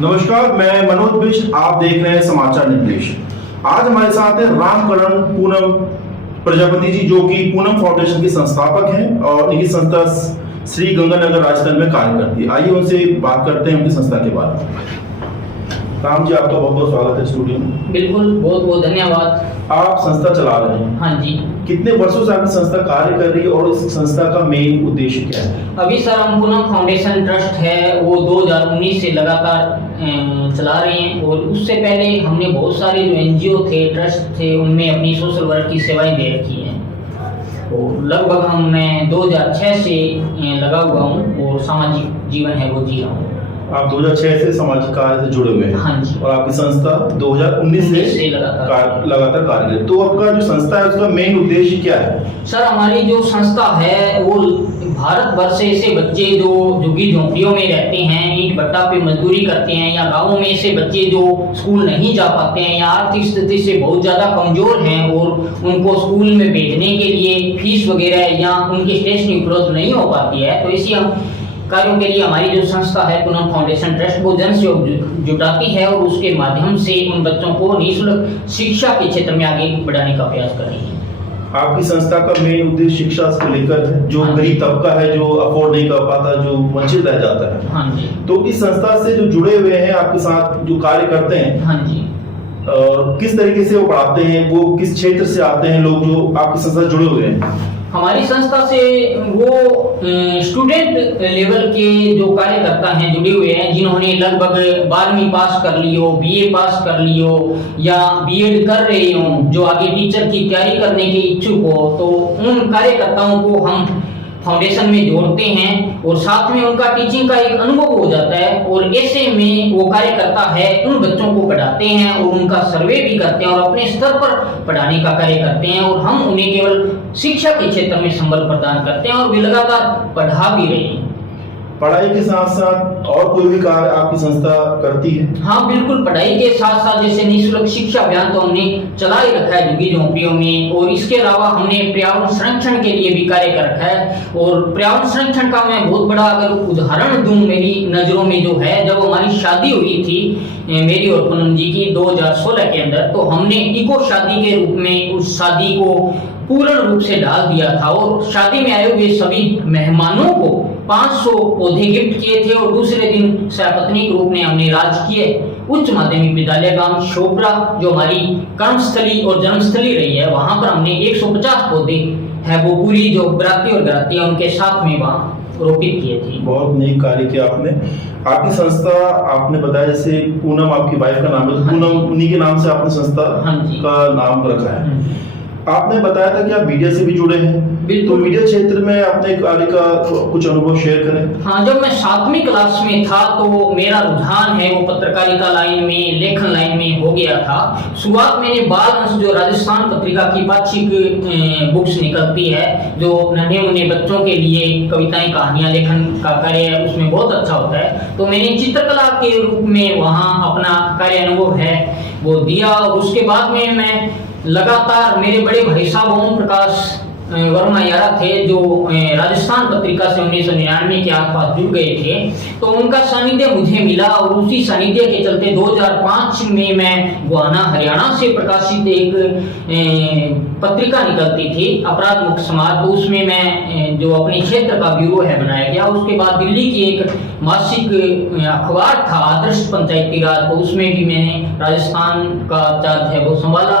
नमस्कार, मैं मनोज बिष्ट, आप देख रहे हैं समाचार निर्देश। आज हमारे साथ है रामकरण पूनम प्रजापति जी, जो कि पूनम फाउंडेशन के संस्थापक हैं और इनकी संस्था श्री गंगानगर राजस्थान में कार्य करती है। आइए उनसे बात करते हैं उनकी संस्था के बारे में। राम जी, आपका बहुत बहुत स्वागत है स्टूडियो में। बिल्कुल, बहुत बहुत धन्यवाद। आप संस्था चला रहे हैं। हाँ जी। कितने वर्षों से आपकी संस्था कार्य कर रही है और इस संस्था का मेन उद्देश्य क्या है? अभी सर हम पूनम फाउंडेशन ट्रस्ट है वो 2019 से लगातार चला रहे हैं, और उससे पहले हमने बहुत सारे जो एनजीओ थे, ट्रस्ट थे, उनमें अपनी सोशल वर्क की सेवाएं दे रखी हैं। और लगभग मैं 2006 से लगा हुआ हूँ और सामाजिक जीवन है वो जी रहा हूँ। आप 2006 से सामाजिक कार्य से जुड़े हुए हैं। हाँ जी। और आपकी संस्था 2019 से लगातार कार्य है। तो आपका जो संस्था है उसका मेन उद्देश्य क्या है? सर, हमारी जो संस्था है वो भारत भर से ऐसे बच्चे जो झुग्गी झोंपड़ियों में रहते हैं, ईंट भट्टा पे मजदूरी करते हैं, या गाँवों में ऐसे बच्चे जो स्कूल नहीं जा पाते हैं या आर्थिक स्थिति से बहुत ज़्यादा कमजोर हैं और उनको स्कूल में भेजने के लिए फीस वगैरह या उनकी स्टेशनरी उपलब्ध नहीं हो पाती है, तो इसी कार्यों के लिए हमारी जो संस्था है पूनम फाउंडेशन ट्रस्ट वो जन सहयोग जुटाती है और उसके माध्यम से उन बच्चों को निःशुल्क शिक्षा के क्षेत्र में आगे बढ़ाने का प्रयास कर रही है। आपकी संस्था का मेन उद्देश्य शिक्षा को लेकर है, जो गरीब तबका है, जो अफोर्ड नहीं कर पाता, जो वंचित रह जाता है। हाँ जी। तो इस संस्था से जो जुड़े हुए हैं, आपके साथ जो कार्य करते हैं, हाँ जी, किस तरीके से वो पढ़ाते हैं, वो किस क्षेत्र से आते हैं लोग जो आपकी संस्था से जुड़े हुए हैं? हमारी संस्था से वो स्टूडेंट लेवल के जो कार्यकर्ता हैं जुड़े हुए हैं, जिन्होंने लगभग 12वीं पास कर ली हो, बीए पास कर ली हो या बीएड कर रहे हो, जो आगे टीचर की तैयारी करने के इच्छुक हो, तो उन कार्यकर्ताओं को हम फाउंडेशन में जोड़ते हैं और साथ में उनका टीचिंग का एक अनुभव हो जाता है, और ऐसे में वो कार्यकर्ता है उन बच्चों को पढ़ाते हैं और उनका सर्वे भी करते हैं और अपने स्तर पर पढ़ाने का कार्य करते हैं, और हम उन्हें केवल शिक्षा के क्षेत्र में संबल प्रदान करते हैं और वे लगातार पढ़ा भी रहे हैं। पढ़ाई के साथ साथ और कोई भी कार्य आपकी संस्था करती है? हाँ बिल्कुल, पढ़ाई के साथ साथ जैसे निःशुल्क शिक्षा अभियान तो हमने चला ही रखा है झुग्गी झोंपड़ियों में, और इसके अलावा हमने पर्यावरण संरक्षण के लिए भी कार्य कर रखा है। और पर्यावरण संरक्षण का मैं बहुत बड़ा अगर उदाहरण दूं मेरी नजरों में, जो है जब हमारी शादी हुई थी मेरी और पूनम जी की 2016 के अंदर, तो हमने इको शादी के रूप में उस शादी को पूर्ण रूप से डाल दिया था, और शादी में आए हुए सभी मेहमानों को 500 पौधे गिफ्ट किए थे, और दूसरे दिन सपत्नीक रूप में हमने राजकीय उच्च माध्यमिक विद्यालय गांव शोपरा, जो हमारी कर्मस्थली और जन्मस्थली रही है, वहां पर हमने 150 पौधे है वो पूरी जो बराती और घराती उनके साथ में वहां रोपित किए थे। बहुत नेक कार्य किया आपने। आपकी संस्था, आपने बताया जैसे पूनम आपकी वाइफ का नाम है, पूनम उन्हीं के नाम से आपने संस्था का नाम रखा है। आपने बताया था कि आप मीडिया से भी जुड़े हैं, तो मीडिया क्षेत्र में अपने कार्य का कुछ अनुभव शेयर करें। हाँ, जब मैं 7वीं क्लास में था तो मेरा रुझान है वो पत्रकारिता लाइन में, लेखन लाइन में हो गया था। शुरुआत मैंने बाल हंस, जो राजस्थान पत्रिका की पाक्षिक बुक्स निकलती है, जो नन्हे मुन्ने बच्चों के लिए कविताएं कहानियां लेखन का कार्य है, उसमें बहुत अच्छा होता है, तो मैंने चित्रकला के रूप में वहाँ अपना कार्य अनुभव है वो दिया। और उसके बाद में मैं लगातार, मेरे बड़े भाई साहब ओम प्रकाश वर्मा यारा थे, जो राजस्थान पत्रिका से 1999 के आसपास जुड़ गए थे, तो उनका सानिध्य मुझे मिला, और उसी सानिध्य के चलते 2005 में मैं गुआना हरियाणा से प्रकाशित एक पत्रिका निकलती थी अपराध मुक्त समाज, तो उसमें मैं जो अपने क्षेत्र का ब्यूरो है बनाया गया। उसके बाद दिल्ली की एक मासिक अखबार था आदर्श पंचायती राज, तो उसमें भी मैंने राजस्थान का चार्ज है वो संभाला।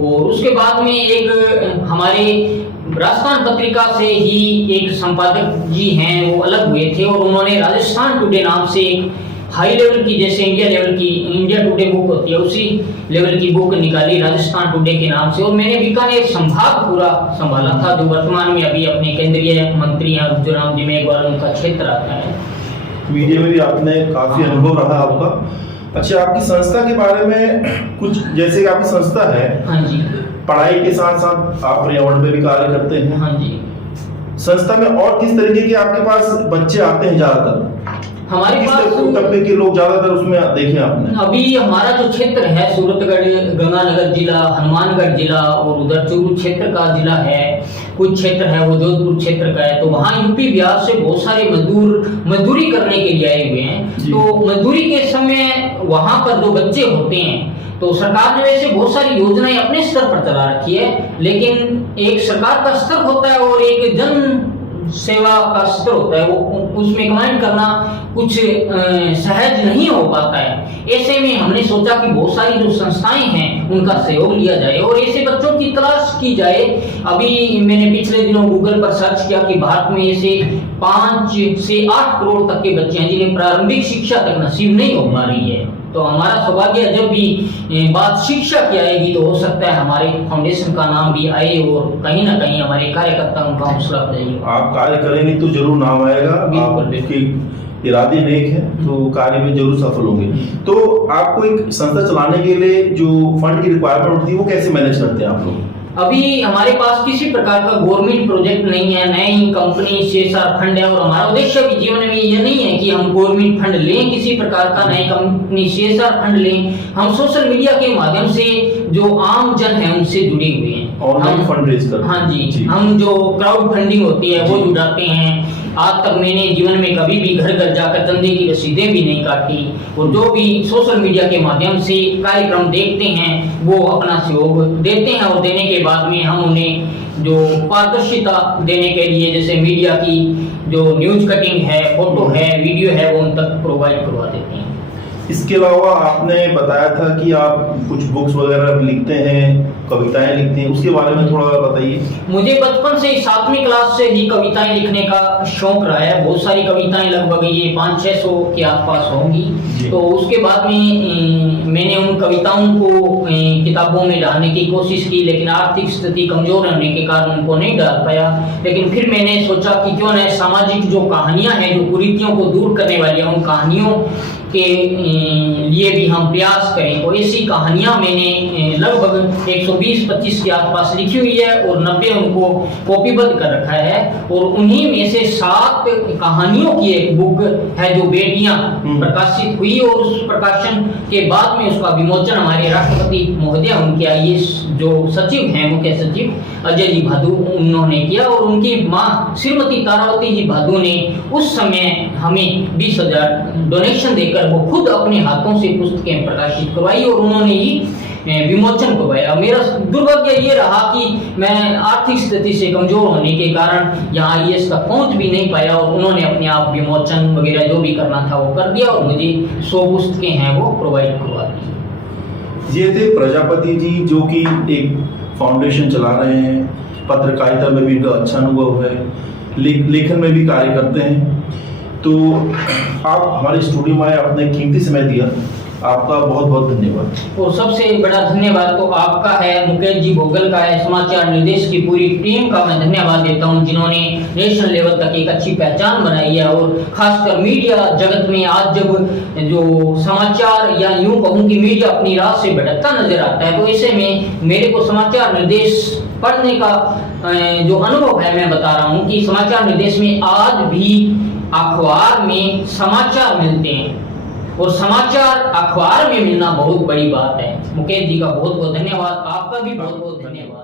और उसके बाद में एक हमारे राजस्थान पत्रिका से ही एक संपादक जी हैं, वो अलग हुए थे, और उन्होंने राजस्थान टुडे नाम से एक हाई लेवल की, जैसे इंडिया लेवल की इंडिया टुडे बुक होती है, उसी लेवल की बुक निकाली राजस्थान टुडे के नाम से, और मैंने बीकानेर संभाग पूरा संभाला था, जो वर्तमान में अभी अपने केंद्रीय मंत्री हैं जो राम जी मेघवाल, उनका क्षेत्र आता है। मीडिया में भी आपने काफी अनुभव रहा आपका। अच्छा, आपकी संस्था के बारे में कुछ, जैसे आपकी संस्था है, हाँ जी, पढ़ाई के साथ साथ आप पर्यावरण पे भी कार्य करते हैं। हाँ जी। संस्था में और किस तरीके के आपके पास बच्चे आते हैं ज्यादातर? हमारे पास तबके के लोग ज्यादातर उसमें देखे आपने? अभी हमारा जो क्षेत्र है सूरतगढ़, गंगानगर जिला, हनुमानगढ़ जिला और उधर चूरू क्षेत्र का जिला है, कुछ क्षेत्र है वो जोधपुर क्षेत्र का है, तो वहाँ यूपी बिहार से बहुत सारे मजदूर मजदूरी करने के लिए आए हुए हैं। जी। तो मजदूरी के समय वहाँ पर जो बच्चे होते हैं, तो सरकार ने वैसे बहुत सारी योजनाएं अपने स्तर पर चला रखी है, लेकिन एक सरकार का स्तर होता है और एक जन सेवा का स्तर होता है, वो उसमें कमांड करना कुछ सहज नहीं हो पाता है। ऐसे में हमने सोचा कि बहुत सारी जो संस्थाएं हैं उनका सहयोग लिया जाए और ऐसे बच्चों की तलाश की जाए। अभी मैंने पिछले दिनों गूगल पर सर्च किया कि भारत में ऐसे 5 से 8 करोड़ तक के बच्चे हैं जिन्हें प्रारंभिक शिक्षा तक नसीब नहीं हो पा रही है। तो हमारा सौभाग्य है, जब भी बात शिक्षा की आएगी तो हो सकता है हमारे फाउंडेशन का नाम भी आए और कहीं ना कहीं हमारे कार्यकर्ता उनका हौसला अफजाई हो। आप कार्य करेंगे तो जरूर नाम आएगा, बिल्कुल, आपके इरादे नेक हैं तो कार्य में जरूर सफल होंगे। तो आपको एक संस्था चलाने के लिए जो फंड की रिक्वायरमेंट होती है वो कैसे मैनेज करते हैं आप लोग? अभी हमारे पास किसी प्रकार का गवर्नमेंट प्रोजेक्ट नहीं है, नई कंपनी CSR फंड है और हमारा उद्देश्य भी जीवन में ये नहीं है कि हम गवर्नमेंट फंड लें, किसी प्रकार का नई कंपनी CSR फंड लें। हम सोशल मीडिया के माध्यम से जो आम जन है उनसे जुड़े हुए हैं, ऑनलाइन फंड रेज करते हैं। हाँ जी, हम जो क्राउड फंडिंग होती है वो जुटाते हैं। आज तक मैंने जीवन में कभी भी घर घर जाकर चंदे की रसीदें भी नहीं काटी और जो भी सोशल मीडिया के माध्यम से कार्यक्रम देखते हैं वो अपना सहयोग देते हैं और देने के बाद में हम उन्हें जो पारदर्शिता देने के लिए जैसे मीडिया की जो न्यूज कटिंग है, फोटो है, वीडियो है वो उन तक प्रोवाइड करवा देते हैं। इसके अलावा आपने बताया था कि आप कुछ बुक्स वगैरह लिखते हैं, कविताएं लिखते हैं, उसके बारे में थोड़ा बताइए। मुझे बचपन से 7वीं क्लास से ही कविताएं लिखने का शौक रहा है। बहुत सारी कविताएं, लगभग ये 500-600 के आसपास होंगी। तो उसके बाद में मैंने उन कविताओं को किताबों में डालने की कोशिश की, लेकिन आर्थिक स्थिति कमजोर होने के कारण उनको नहीं डाल पाया। लेकिन फिर मैंने सोचा कि क्यों न सामाजिक जो कहानियां हैं, जो कुरीतियों को दूर करने वाली हैं, उन कहानियों के लिए भी हम प्रयास करें। तो ऐसी कहानियां मैंने लगभग 120-25 के आसपास लिखी हुई है और 90 उनको कॉपीबद्ध कर रखा है और उन्हीं में से 7 कहानियों की एक बुक है जो बेटियां प्रकाशित हुई और उस प्रकाशन के बाद में उसका विमोचन हमारे राष्ट्रपति महोदय उनके आईएएस जो सचिव हैं, मुख्य सचिव अजय जी भादु, उन्होंने किया और उनकी माँ श्रीमती तारावती जी भादु ने उस समय हमें 20,000 डोनेशन देकर वो खुद अपने हाथों से पुस्तकें प्रकाशित करवाई और उन्होंने ही विमोचन करवाया। मेरा दुर्भाग्य ये रहा कि मैं आर्थिक स्थिति से कमजोर होने के कारण यहाँ आईएएस तक पहुंच भी नहीं पाया और उन्होंने अपने आप विमोचन वगैरह जो भी करना था वो कर दिया और मुझे 100 पुस्तकें हैं वो प्रोवाइड करवा दी। ये थे प्रजापति जी जो कि एक फाउंडेशन चला रहे हैं, पत्रकारिता में भी इनका अच्छा अनुभव है, लेखन में भी कार्य करते हैं। तो आप हमारे स्टूडियो में आए, आपने कीमती समय दिया, आपका बहुत बहुत धन्यवाद। और सबसे बड़ा धन्यवाद तो आपका है, मुकेश जी भोगल का है, समाचार निर्देश की पूरी टीम का मैं धन्यवाद देता हूं जिन्होंने नेशनल लेवल तक एक अच्छी पहचान बनाई है। और खासकर मीडिया जगत में आज जब जो समाचार या यूं कहूं कि मीडिया अपनी राह से भटकता नजर आता है, तो ऐसे में मेरे को समाचार निर्देश पढ़ने का जो अनुभव है मैं बता रहा हूँ कि समाचार निर्देश में आज भी अखबार में समाचार मिलते हैं और समाचार अखबार में मिलना बहुत बड़ी बात है। मुकेश जी का बहुत बहुत धन्यवाद, आपका भी बहुत बहुत धन्यवाद।